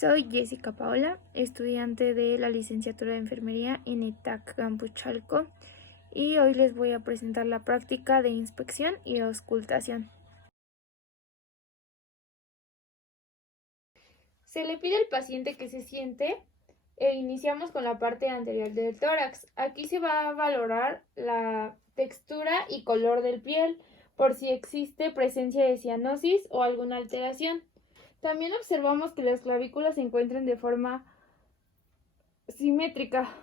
Soy Jessica Paola, estudiante de la licenciatura de Enfermería en ETAC Campus Chalco, y hoy les voy a presentar la práctica de inspección y auscultación. Se le pide al paciente que se siente e iniciamos con la parte anterior del tórax. Aquí se va a valorar la textura y color del piel por si existe presencia de cianosis o alguna alteración. También observamos que las clavículas se encuentren de forma simétrica.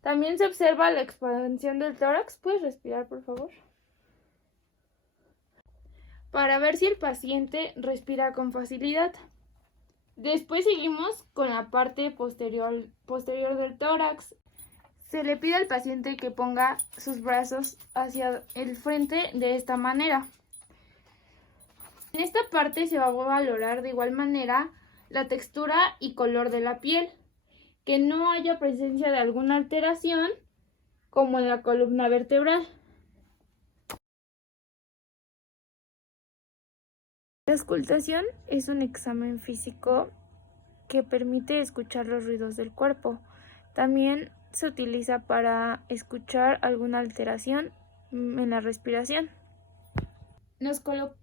También se observa la expansión del tórax. ¿Puedes respirar, por favor? Para ver si el paciente respira con facilidad. Después seguimos con la parte posterior del tórax. Se le pide al paciente que ponga sus brazos hacia el frente de esta manera. En esta parte se va a valorar de igual manera la textura y color de la piel, que no haya presencia de alguna alteración como en la columna vertebral. La auscultación es un examen físico que permite escuchar los ruidos del cuerpo. También se utiliza para escuchar alguna alteración en la respiración. Nos colocamos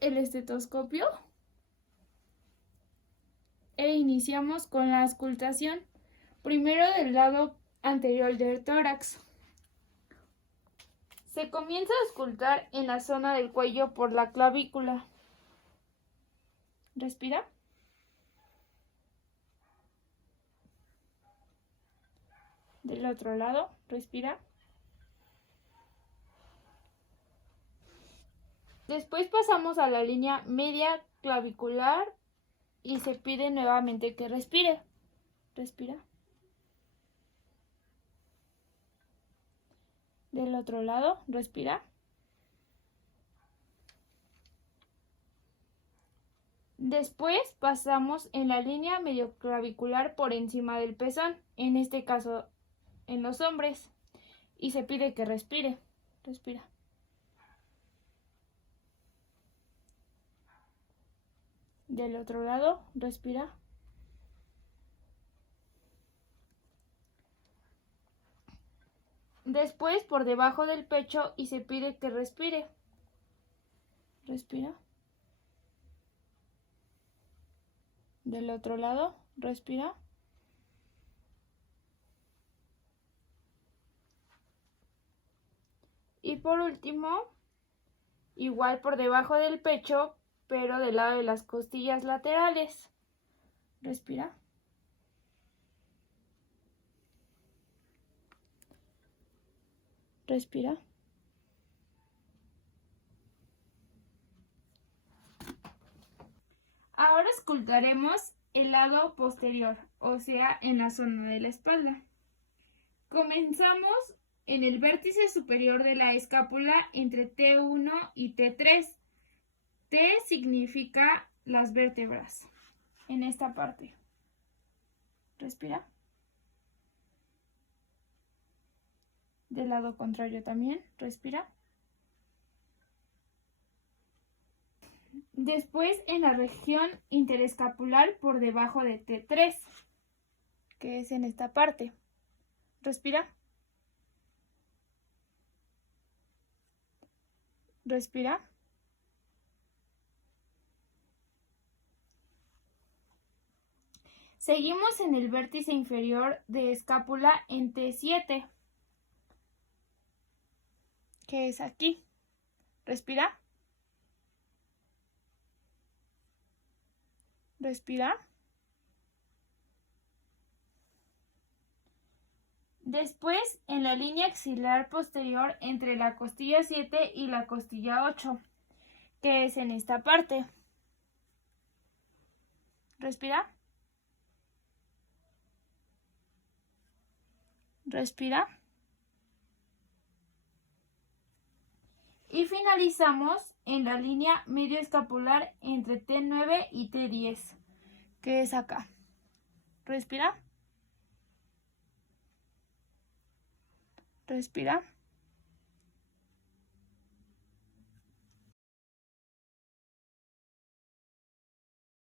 el estetoscopio e iniciamos con la auscultación, primero del lado anterior del tórax. Se comienza a auscultar en la zona del cuello por la clavícula. Respira. Del otro lado, respira. Después pasamos a la línea media clavicular y se pide nuevamente que respire. Respira. Del otro lado, respira. Después pasamos en la línea medioclavicular por encima del pezón, en este caso en los hombres, y se pide que respire. Respira. Del otro lado, respira. Después por debajo del pecho y se pide que respire. Respira. Del otro lado, respira. Y por último, igual por debajo del pecho, pero del lado de las costillas laterales. Respira. Respira. Ahora auscultaremos el lado posterior, o sea, en la zona de la espalda. Comenzamos en el vértice superior de la escápula entre T1 y T3. T significa las vértebras. En esta parte. Respira. Del lado contrario también. Respira. Después en la región interescapular por debajo de T3, que es en esta parte. Respira. Respira. Seguimos en el vértice inferior de escápula en T7, que es aquí. Respira. Respira. Después en la línea axilar posterior entre la costilla 7 y la costilla 8, que es en esta parte. Respira. Respira. Y finalizamos en la línea medio escapular entre T9 y T10, que es acá. Respira. Respira.